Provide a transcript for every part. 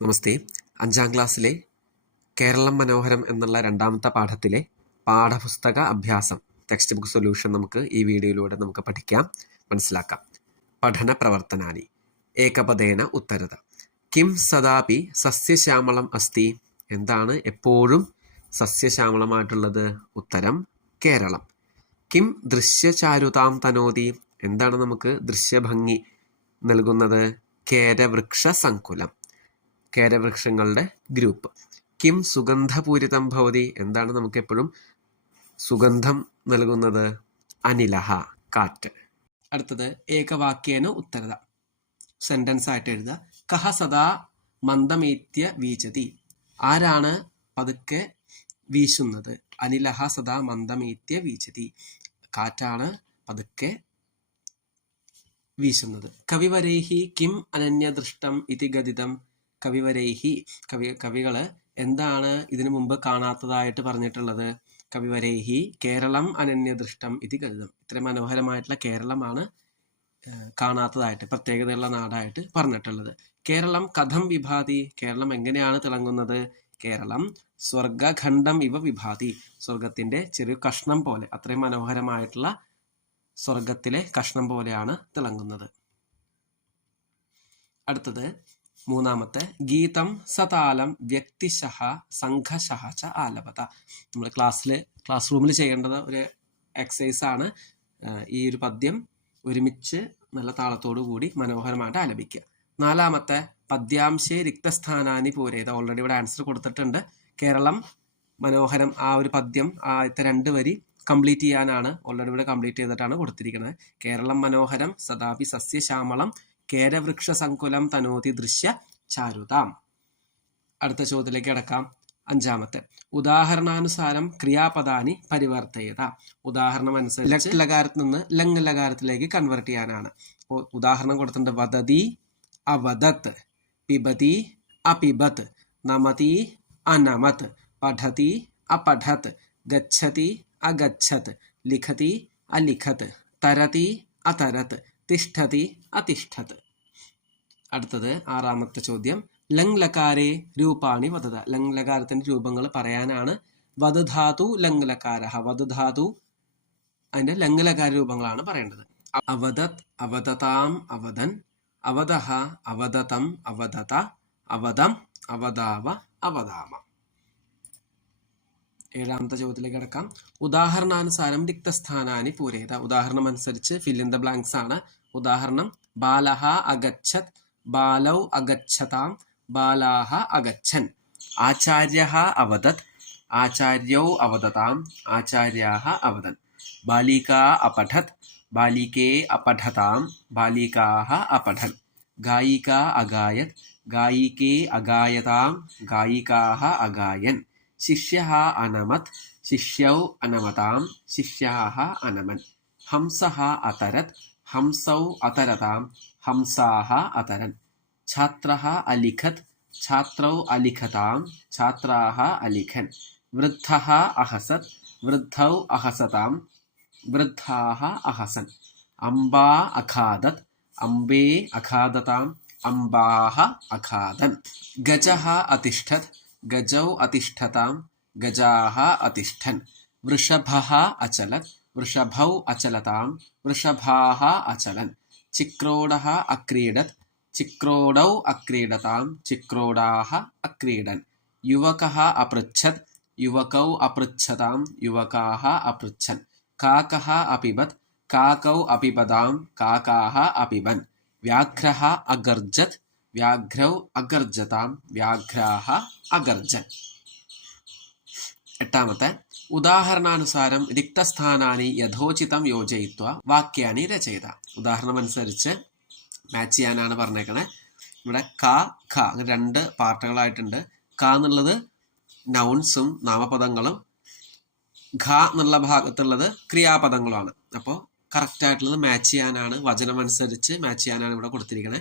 നമസ്തേ. 5ാം ക്ലാസ്സിലെ കേരളം മനോഹരം എന്നുള്ള 2ാമത്തെ പാഠത്തിലെ പാഠപുസ്തക അഭ്യാസം ടെക്സ്റ്റ് ബുക്ക് സൊല്യൂഷൻ നമുക്ക് ഈ വീഡിയോയിലൂടെ നമുക്ക് പഠിക്കാം, മനസ്സിലാക്കാം. പഠന പ്രവർത്തനാനി ഏകപദേന ഉത്തരത. കിം സദാപി സസ്യശ്യാമളം അസ്തി? എന്താണ് എപ്പോഴും സസ്യശ്യാമളമായിട്ടുള്ളത്? ഉത്തരം കേരളം. കിം ദൃശ്യചാരുതാം തനോതി? എന്താണ് നമുക്ക് ദൃശ്യഭംഗി നൽകുന്നത്? കേരവൃക്ഷ സങ്കുലം, കേരവൃക്ഷങ്ങളുടെ ഗ്രൂപ്പ്. കിം സുഗന്ധപൂരിതം ഭവതി? എന്താണ് നമുക്ക് എപ്പോഴും സുഗന്ധം നൽകുന്നത്? അനിലഹ, കാറ്റ്. അടുത്തത് ഏകവാക്യേന ഉത്തരത. സെന്റൻസ് ആയിട്ട് എഴുതുക. കഹ സദാ മന്ദമേത്യ വീചതി? ആരാണ് പതുക്കെ വീശുന്നത്? അനിലഹ സദാ മന്ദമേത്യ വീചതി. കാറ്റാണ് പതുക്കെ വീശുന്നത്. കവിവരൈഹി കിം അനന്യദൃഷ്ടം ഇതി ഗദിതം? കവിവരൈഹി, കവികള് എന്താണ് ഇതിനു മുമ്പ് കാണാത്തതായിട്ട് പറഞ്ഞിട്ടുള്ളത്? കവിവരൈഹി കേരളം അനന്യദൃഷ്ടം ഇതി ഗദിതം. ഇത്രയും മനോഹരമായിട്ടുള്ള കേരളമാണ് കാണാത്തതായിട്ട്, പ്രത്യേകതയുള്ള നാടായിട്ട് പറഞ്ഞിട്ടുള്ളത്. കേരളം കഥം വിഭാതി? കേരളം എങ്ങനെയാണ് തിളങ്ങുന്നത്? കേരളം സ്വർഗഖണ്ഡം ഇവ വിഭാതി. സ്വർഗത്തിന്റെ ചെറിയ കഷ്ണം പോലെ, അത്രയും മനോഹരമായിട്ടുള്ള സ്വർഗത്തിലെ കഷ്ണം പോലെയാണ് തിളങ്ങുന്നത്. അടുത്തത് 3ാമത്തെ ഗീതം സതാലം വ്യക്തിശഃ സംഘശഃ ച ആലപത. നമ്മൾ ക്ലാസ് റൂമിൽ ചെയ്യേണ്ടത് ഒരു എക്സസൈസ് ആണ്. ഈ ഒരു പദ്യം ഒരുമിച്ച് നല്ല താളത്തോടു കൂടി മനോഹരമായിട്ട് ആലപിക്കുക. 4ാമത്തെ പദ്യാംശേ റിക്തസ്ഥാനാനി പൂരേത. ഓൾറെഡി ഇവിടെ ആൻസർ കൊടുത്തിട്ടുണ്ട്. കേരളം മനോഹരം, ആ ഒരു പദ്യം ആദ്യത്തെ 2 വരി കംപ്ലീറ്റ് ചെയ്യാനാണ് ഓൾറെഡി ഇവിടെ കംപ്ലീറ്റ് ചെയ്തിട്ടാണ് കൊടുത്തിരിക്കുന്നത്. കേരളം മനോഹരം സദാപി സസ്യശ്യാമളം കേരവൃക്ഷ സങ്കുലം തനോതി ദൃശ്യ ചാരുതാം. അടുത്ത ചോദ്യത്തിലേക്ക് കിടക്കാം. 5ാമത്തെ ഉദാഹരണാനുസാരം ക്രിയാപദാനി പരിവർത്തയത. ഉദാഹരണം അനുസരിച്ച് ലക് ലകാരത്തിൽ നിന്ന് ലങ് ലകാരത്തിലേക്ക് കൺവേർട്ട് ചെയ്യാനാണ്. ഉദാഹരണം കൊടുത്തിട്ടുണ്ട്. വദതി അവദത്, പിബതി അപിബത്, നമതി അനമത്, പഠതി അപഠത്, ഗച്ഛതി അഗച്ഛത്, ലിഖതി അലിഖത്, തരതി അതരത്, തിഷ്ഠതി അതിഷ്ഠത്. അടുത്തത് 6ാമത്തെ ചോദ്യം. ലങ് ലകാരേ രൂപാണി വദത. ലങ് ലകാരത്തിന്റെ രൂപങ്ങൾ പറയാനാണ്. വദധാതു ലങ് ലകാരഃ. വദധാതു അതിന്റെ ലങ് ലകാര രൂപങ്ങളാണ് പറയേണ്ടത്. അവദത് അവദതാം അവദൻ, അവദഹ അവദതം അവദത, അവദം അവദാവ അവദാമ. 7ാമത്തെ ചോദ്യത്തിലേക്ക് കിടക്കാം. ഉദാഹരണാനുസാരം റിക്തസ്ഥാനാനി പൂരേത. ഉദാഹരണം അനുസരിച്ച് ഫിൽ ഇൻ ദ ബ്ലാങ്ക്സ് ആണ്. ഉദാഹരണം ബാലഹ അഗച്ഛത്, ബാലൗ അഗച്ഛതാം, ബാലാഹ അഗച്ഛൻ. ആചാര്യഃ അവദത്, ആചാര്യൗ അവദതാം, ആചാര്യാഃ അവദൻ. ബാലികാ അപഠത്, ബാലികേ അപഠതാം, ബാലികാഃ അപഠൻ. ഗായിക അഗായത്, ഗായികേ അഗായതാം, ഗായികാഃ അഗായൻ. ശിഷ്യഃ അനമത്, ശിഷ്യൗ അനമതാം, ശിഷ്യാഃ അനമൻ. ഹംസഃ അതരത്, ഹംസൗ അതരതാം, ഹംസാഃ അതരൻ. ഛാത്രഃ അലിഖത്, ഛാത്രൗ അലിഖതാം, ഛാത്രാഃ അലിഖൻ. വൃദ്ധഃ അഹസത്, വൃദ്ധൗ അഹസതാം, വൃദ്ധാഃ അഹസൻ. അംബാ അഖാദത്, അംബേ അഖാദതാം, അംബാഃ അഖാദൻ. ഗജഃ അതിഷ്ഠത്, ഗജൗ അതിഷ്ഠതാം, ഗജാഃ അതിഷ്ഠൻ. വൃഷഭഃ അചലത്, വൃഷഭൗ അചലതാം, വൃഷഭാഃ അചലൻ. ചിക്രോഡഃ അക്രീഡത്, ചിക്രോഡൗ അക്രീഡതാം, ചിക്രോഡാഃ അക്രീഡൻ. യുവകഃ അപൃച്ഛത്, യുവകൗ അപൃച്ഛതാം, യുവകാഃ അപൃച്ഛൻ. കാകഃ അപിബത്, കാകൗ അപിബതാം, കാകാഃ അപിബൻ. വ്യാഘ്രഃ അഗർജത്, വ്യാഘ്രൗ അഗർജതാം, വ്യാഘ്രാഃ അഗർജൻ. 8ാമത്തെ ഉദാഹരണാനുസാരം റിക്തസ്ഥാനാനി യഥോചിതം യോജയിത്വ വാക്യാനി രചയിത. ഉദാഹരണം അനുസരിച്ച് മാച്ച് ചെയ്യാനാണ് പറഞ്ഞേക്കണേ. ഇവിടെ ക ഖ അങ്ങനെ 2 പാർട്ടുകളായിട്ടുണ്ട്. ക എന്നുള്ളത് നൗൺസും നാമപദങ്ങളും, ഖ എന്നുള്ള ഭാഗത്തുള്ളത് ക്രിയാപദങ്ങളുമാണ്. അപ്പോൾ കറക്റ്റ് ആയിട്ടുള്ളത് മാച്ച് ചെയ്യാനാണ്, വചനം അനുസരിച്ച് മാച്ച് ചെയ്യാനാണ് ഇവിടെ കൊടുത്തിരിക്കണേ.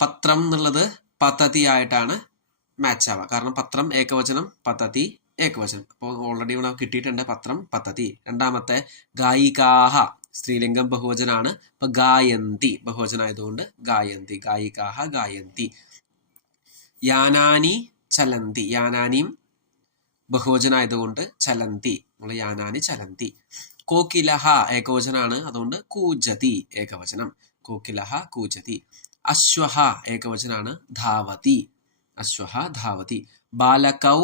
പത്രം എന്നുള്ളത് പദ്ധതി ആയിട്ടാണ് മാച്ച് ആവുക. കാരണം പത്രം ഏകവചനം, പദ്ധതി ഏകവചനം. അപ്പോൾ ഓൾറെഡി ഇവിടെ കിട്ടിയിട്ടുണ്ട് പത്രം പദ്ധതി. 2ാമത്തെ ഗായികാഹ സ്ത്രീലിംഗം ബഹുവചനാണ്. ഇപ്പൊ ഗായന്തി ബഹുവചനായതുകൊണ്ട് ഗായന്തി, ഗായികാഹ ഗായന്തി. യാനാനി ചലന്തി, യാനാനിയും ബഹുവചനായതുകൊണ്ട് ചലന്തി, നമ്മൾ യാനാനി ചലന്തി. കോകിലഹ ഏകവചനാണ്, അതുകൊണ്ട് കൂജതി ഏകവചനം, കോകിലഹ കൂജതി. അശ്വഹ ഏകവചനാണ്, ധാവതി, അശ്വഹ ധാവതി. ബാലകൗ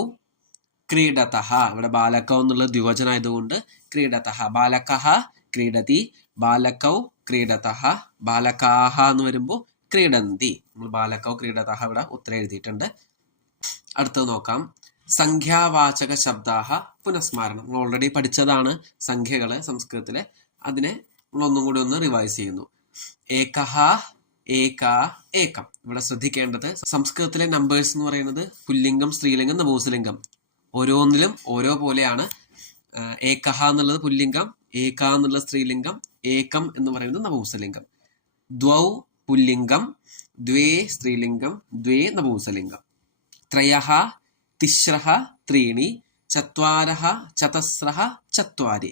ക്രീഡതഹ, ഇവിടെ ബാലകൗ എന്നുള്ള ദ്വിവചനായതുകൊണ്ട് ക്രീഡതഹ, ബാലകഹ ക്രീഡതി, ബാലകൗ ക്രീഡതഹ, ബാലകാഹ എന്ന് വരുമ്പോൾ ക്രീഡന്തി. നമ്മൾ ബാലകൗ ക്രീഡതഹ ഇവിടെ ഉത്തരം എഴുതിയിട്ടുണ്ട്. അടുത്തത് നോക്കാം. സംഖ്യാവാചക ശബ്ദാഹ പുനഃസ്മാരണം. നമ്മൾ ഓൾറെഡി പഠിച്ചതാണ് സംഖ്യകള് സംസ്കൃതത്തിലെ, അതിനെ നമ്മൾ ഒന്നും കൂടി ഒന്ന് റിവൈസ് ചെയ്യുന്നു. ഏകഹ, ഏക, ഏകം. ഇവിടെ ശ്രദ്ധിക്കേണ്ടത് സംസ്കൃതത്തിലെ നമ്പേഴ്സ് എന്ന് പറയുന്നത് പുല്ലിംഗം, സ്ത്രീലിംഗം, നപുംസലിംഗം ഓരോന്നിലും ഓരോ പോലെയാണ്. ഏകഹ എന്നുള്ളത് പുല്ലിംഗം, ഏക എന്നുള്ള സ്ത്രീലിംഗം, ഏകം എന്ന് പറയുന്നത് നപുംസലിംഗം. ദ്വൗ പുല്ലിംഗം, ദ്വേ സ്ത്രീലിംഗം, ദ്വേ നപുംസലിംഗം. ത്രയഃ തിസ്രഃ ത്രീണി, ചത്വാരഃ ചതസ്രഃ ചത്വാരി.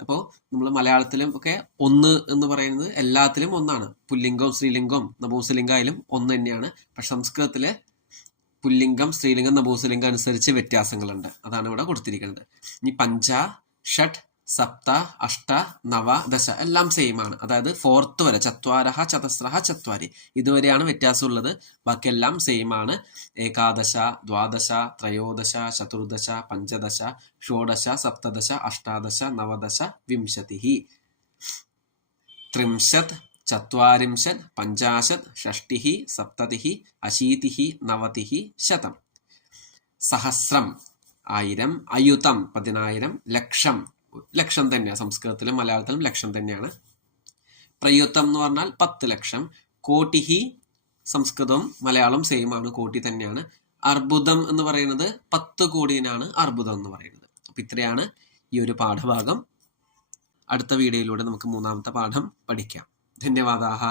അപ്പോൾ നമ്മൾ മലയാളത്തിലും ഒക്കെ ഒന്ന് എന്ന് പറയുന്നത് എല്ലാത്തിലും ഒന്നാണ്. പുല്ലിംഗവും സ്ത്രീലിംഗവും നപുംസലിംഗമായാലും ഒന്ന് തന്നെയാണ്. പക്ഷെ സംസ്കൃതത്തില് പുല്ലിംഗം, സ്ത്രീലിംഗം, നപുംസലിംഗം അനുസരിച്ച് വ്യത്യാസങ്ങളുണ്ട്. അതാണ് ഇവിടെ കൊടുത്തിരിക്കുന്നത്. ഇനി പഞ്ച, ഷട്ട്, സപ്ത, അഷ്ട, നവ, ദശ എല്ലാം സെയിം ആണ്. അതായത് ഫോർത്ത് വരെ ചത്വാരഹ ചതസ്രഹ ചത്വാരി ഇതുവരെയാണ് വ്യത്യാസമുള്ളത്. ബാക്കിയെല്ലാം സെയിം ആണ്. ഏകാദശ, ദ്വാദശ, ത്രയോദശ, ചതുർദശ, പഞ്ചദശ, ഷോഡശ, സപ്തദശ, അഷ്ടാദശ, നവദശ, വിംശതിഃ, ത്രിംശത്, ചത്വാരിംശത്, പഞ്ചാശത്, ഷഷ്ടിഃ, സപ്തതിഃ, അശീതിഃ, നവതിഃ, ശതം. സഹസ്രം 1000, അയുതം 10000, ലക്ഷം ലക്ഷം തന്നെയാണ്. സംസ്കൃതത്തിലും മലയാളത്തിലും ലക്ഷം തന്നെയാണ്. പ്രയുത്തം എന്ന് പറഞ്ഞാൽ 10 ലക്ഷം. കോട്ടിഹി സംസ്കൃതവും മലയാളം സെയിം ആണ്, കോടി തന്നെയാണ്. അർബുദം എന്ന് പറയുന്നത് 10 കോടിനാണ് അർബുദം എന്ന് പറയുന്നത്. അപ്പൊ ഇത്രയാണ് ഈ ഒരു പാഠഭാഗം. അടുത്ത വീഡിയോയിലൂടെ നമുക്ക് മൂന്നാമത്തെ പാഠം പഠിക്കാം. ധന്യവാദാഹ.